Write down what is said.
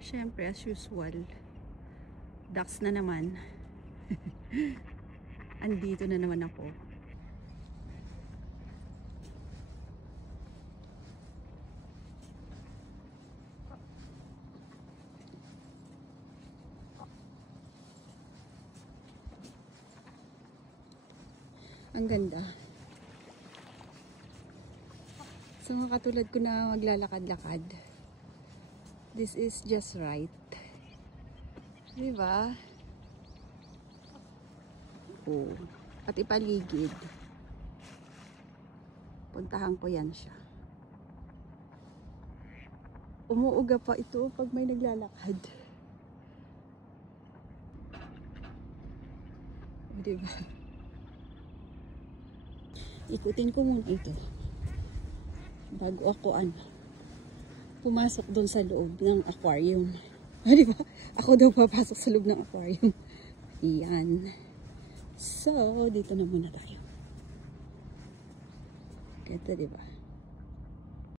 Syempre, as usual, ducks na naman. Andito na naman ako. Ang ganda. So, katulad ko na maglalakad-lakad. This is just right. Diba? Oh. At ipaligid. Puntahan ko yan siya. Umuuga pa ito pag may naglalakad. Diba? Ikutin ko muna ito. Bago ako pumasok doon sa loob ng aquarium. Diba? Ako daw papasok sa loob ng aquarium. Yan. So, dito na muna tayo. Ganda, diba?